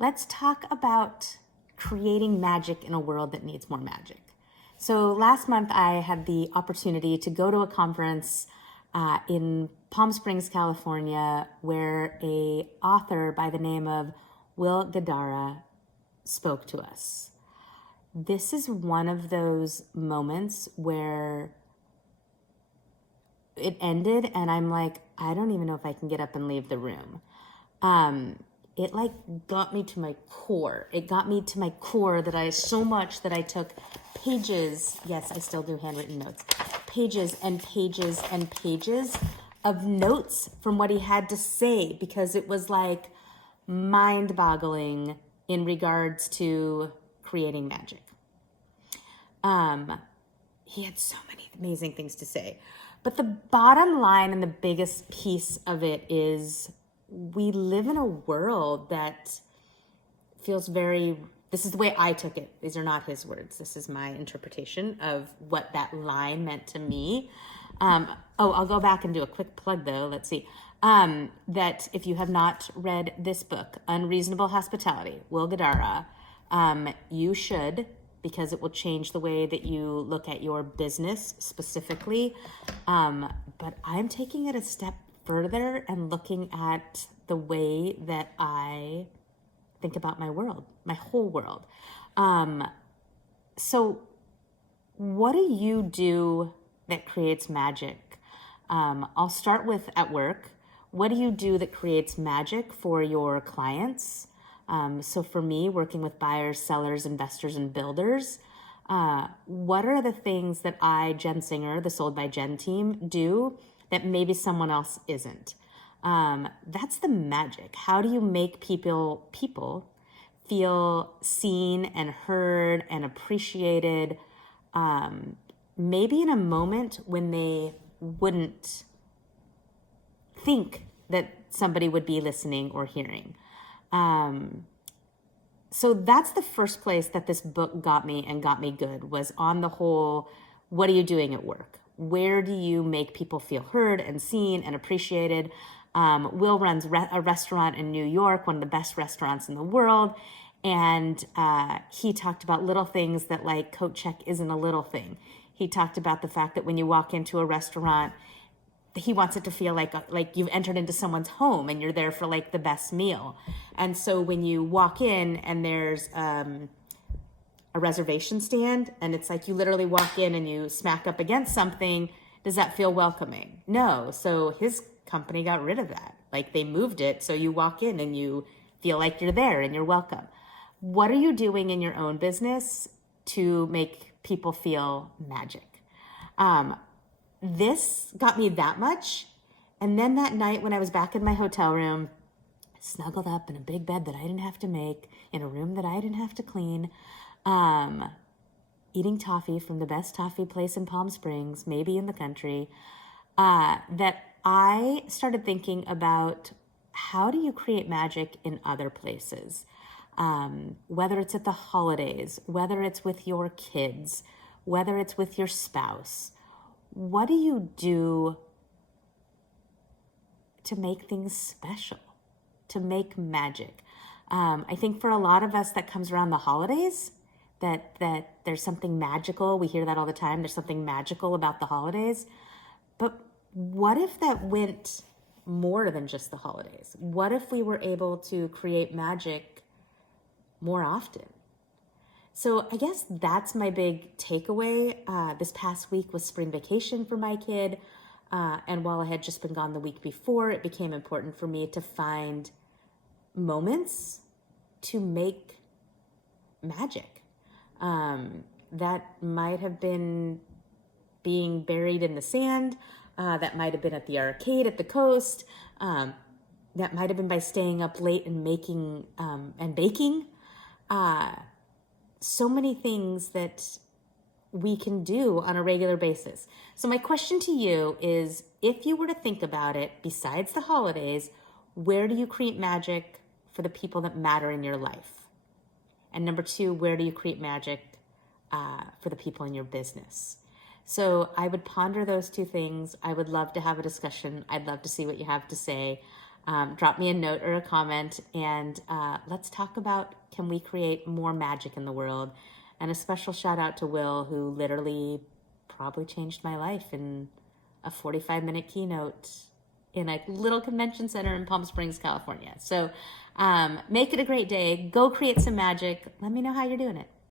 let's talk about creating magic in a world that needs more magic. So last month I had the opportunity to go to a conference in Palm Springs, California, where a author by the name of Will Guidara spoke to us. This is one of those moments where it ended and I'm like, I don't even know if I can get up and leave the room. It got me to my core. It got me to my core that I took pages, yes, I still do handwritten notes, pages and pages and pages of notes from what he had to say, because it was like mind-boggling in regards to creating magic. He had so many amazing things to say. But the bottom line and the biggest piece of it is we live in a world that feels this is the way I took it. These are not his words. This is my interpretation of what that line meant to me. I'll go back and do a quick plug though. Let's see. That if you have not read this book, Unreasonable Hospitality, Will Guidara, you should, because it will change the way that you look at your business specifically. But I'm taking it a step further and looking at the way that I think about my world, my whole world. So what do you do that creates magic? I'll start with at work. What do you do that creates magic for your clients? So for me, working with buyers, sellers, investors, and builders, what are the things that I, Jen Singer, the Sold by Jen team, do that maybe someone else isn't? That's the magic. How do you make people feel seen and heard and appreciated, maybe in a moment when they wouldn't think that somebody would be listening or hearing? So that's the first place that this book got me and got me good, was on the whole, what are you doing at work? Where do you make people feel heard and seen and appreciated? Will runs a restaurant in New York, one of the best restaurants in the world. And he talked about little things that, like, coat check isn't a little thing. He talked about the fact that when you walk into a restaurant, he wants it to feel like you've entered into someone's home and you're there for like the best meal. And so when you walk in and there's a reservation stand and it's like you literally walk in and you smack up against something, does that feel welcoming? No. So his company got rid of that. Like, they moved it so you walk in and you feel like you're there and you're welcome. What are you doing in your own business to make people feel magic? This got me that much. And then that night when I was back in my hotel room, snuggled up in a big bed that I didn't have to make, in a room that I didn't have to clean, eating toffee from the best toffee place in Palm Springs, maybe in the country, that I started thinking about, how do you create magic in other places? Whether it's at the holidays, whether it's with your kids, whether it's with your spouse. What do you do to make things special, to make magic? I think for a lot of us that comes around the holidays, that there's something magical. We hear that all the time. There's something magical about the holidays. But what if that went more than just the holidays? What if we were able to create magic more often? So I guess that's my big takeaway. This past week was spring vacation for my kid. And while I had just been gone the week before, it became important for me to find moments to make magic. That might have been being buried in the sand. That might have been at the arcade at the coast. That might have been by staying up late and making and baking. So many things that we can do on a regular basis. So my question to you is, if you were to think about it, besides the holidays, where do you create magic for the people that matter in your life? And number two, where do you create magic for the people in your business? So I would ponder those two things. I would love to have a discussion. I'd love to see what you have to say. Drop me a note or a comment, and let's talk about, can we create more magic in the world? And a special shout out to Will, who literally probably changed my life in a 45-minute keynote in a little convention center in Palm Springs, California. So make it a great day. Go create some magic. Let me know how you're doing it.